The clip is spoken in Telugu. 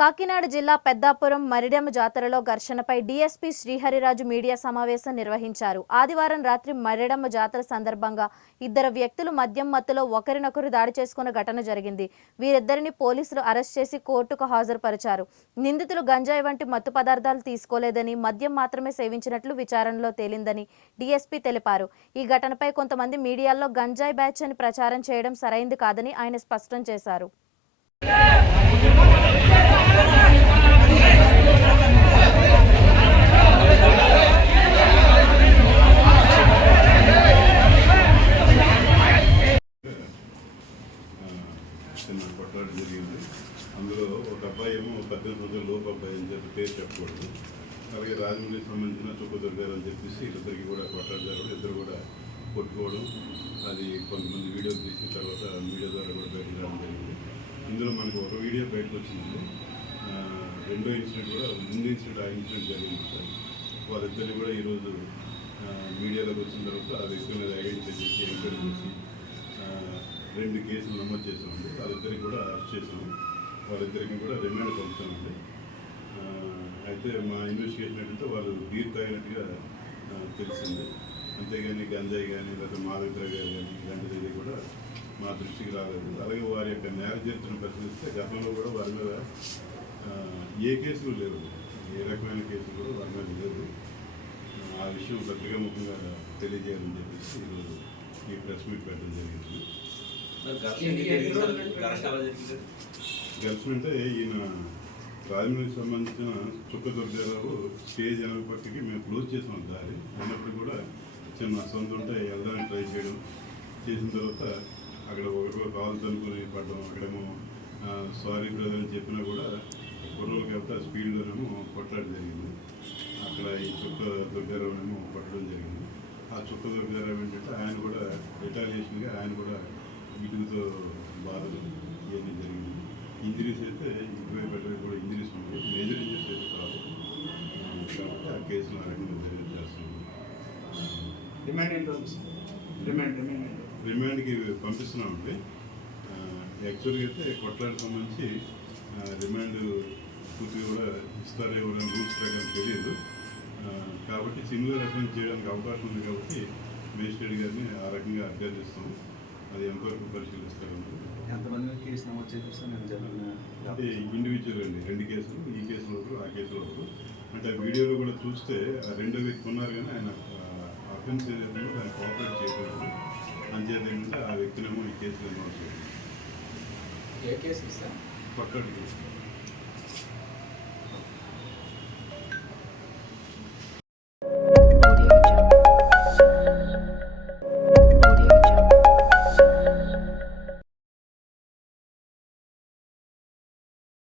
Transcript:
కాకినాడ జిల్లా పెద్దాపురం మరిడెమ్మ జాతరలో ఘర్షణపై డీఎస్పీ శ్రీహరిరాజు మీడియా సమావేశం నిర్వహించారు. ఆదివారం రాత్రి మరిడెమ్మ జాతర సందర్భంగా ఇద్దరు వ్యక్తులు మద్యం మత్తులో ఒకరినొకరు దాడి చేసుకున్న ఘటన జరిగింది. వీరిద్దరిని పోలీసులు అరెస్ట్ చేసి కోర్టుకు హాజరుపరిచారు. నిందితులు గంజాయి వంటి మత్తు పదార్థాలు తీసుకోలేదని, మద్యం మాత్రమే సేవించినట్లు విచారణలో తేలిందని డీఎస్పీ తెలిపారు. ఈ ఘటనపై కొంతమంది మీడియాలో గంజాయి బ్యాచ్ అని ప్రచారం చేయడం సరైంది కాదని ఆయన స్పష్టం చేశారు. కొట్లాట జరిగింది. అందులో ఒక అబ్బాయి ఏమో 18 రోజుల లోపు అబ్బాయి అని చెప్పి పేరు చెప్పకూడదు. అలాగే రాజమండ్రికి సంబంధించిన చుక్కదొరికారు అని చెప్పేసి ఇద్దరికి కూడా కొట్లాట జరగడం, ఇద్దరు కూడా కొట్టుకోవడం, అది కొంతమంది వీడియోలు తీసిన తర్వాత మీడియా ద్వారా కూడా బయటకు రావడం జరిగింది. ఇందులో మనకు ఒక వీడియో బయటకు వచ్చిందండి. రెండో ఇన్సిడెంట్ కూడా ముందు ఇన్సిడెంట్ ఆ ఇన్సిడెంట్ జరిగింది సార్. వాళ్ళిద్దరిని కూడా ఈరోజు మీడియాలోకి వచ్చిన తర్వాత ఆ వ్యక్తుల మీద ఐడెంటిఫై చేసి ఎంక్వైరీ చేసి 2 కేసులు నమోదు చేసామండి. వాళ్ళిద్దరికి కూడా అరెస్ట్ చేసాము. వాళ్ళిద్దరికి కూడా రిమాండ్ పంపుతామండి. అయితే మా ఇన్వెస్టిగేషన్ ఏంటంటే వాళ్ళు బీర్ తాగినట్టుగా తెలిసింది. అంతేగాని గంజాయి కానీ లేకపోతే మాదక ద్రవ్యాలు కానీ ఇలాంటిది కూడా మా దృష్టికి రాలేదు. అలాగే వారి యొక్క నేర చరిత్రను పరిశీలిస్తే గతంలో కూడా వారి మీద ఏ కేసులు లేవు, ఏ రకమైన కేసులు కూడా వారి మీద లేవు. ఆ విషయం పత్రికాముఖంగా తెలియజేయాలని చెప్పేసి ఈరోజు ఈ ప్రెస్ మీట్ పెట్టడం జరిగింది. గెలిచిన అంటే ఈయన రాజమండ్రికి సంబంధించిన చుక్కదుర్గారావు స్టేజ్ 80 మేము క్లోజ్ చేసాం దారి. అయినప్పుడు కూడా చిన్న సొంత ఉంటే వెళ్దామని ట్రై చేయడం చేసిన తర్వాత అక్కడ ఒకరికొకరు కాలు తనుకొని పడడం, అక్కడేమో సారీ బ్రదర్ అని చెప్పినా కూడా కుర్రోలు కాబట్టి ఆ స్పీడ్లోనేమో కొట్లాట జరిగింది. అక్కడ ఈ చుక్క దుర్గారావునేమో కొట్టడం జరిగింది. ఆ చుక్క దుర్గారావు ఏంటంటే ఆయన కూడా రిటాలియేషన్గా ఆయన కూడా ఇటుతో బాధలు ఇవన్నీ జరిగింది. ఇంజరీస్ అయితే ఇంటివై బెటర్ కూడా ఇంజరీస్ ఉన్నాయి, మేజర్ ఇంజరీస్ అయితే కాదు. కాబట్టి ఆ కేసును ఆ రకంగా దర్యాప్తు చేస్తున్నాము. రిమాండ్కి పంపిస్తున్నామండి. యాక్చువల్గా అయితే కొట్లాటకు సంబంధించి రిమాండ్ పూర్తిగా కూడా ఇస్తారో ఇవ్వడం రూల్స్ ప్రకారం తెలియదు. కాబట్టి సిమిలర్ అఫెన్స్ చేయడానికి అవకాశం ఉంది కాబట్టి మేజిస్ట్రేట్ గారిని ఆ రకంగా అభ్యర్థిస్తాము. అది ఎంతవరకు పరిశీలిస్తారండి. ఎంతమంది కేసు నమోదు చేస్తాను అంటే ఇండివిజువల్ అండి. 2 కేసులు, ఈ కేసులో ఒకరు, ఆ కేసులో ఒకరు. అంటే ఆ వీడియోలో కూడా చూస్తే ఆ 2 వ్యక్తి ఉన్నారు కానీ ఆయన అఫెన్స్ ఏదైతే దాన్ని కోఆపరేట్ చేయకూడదు. అంచేత ఏంటంటే ఆ వ్యక్తినేమో ఈ కేసులో నమోదు చేయాలి. ఏ కేసు సార్? కొట్లాట కేసు.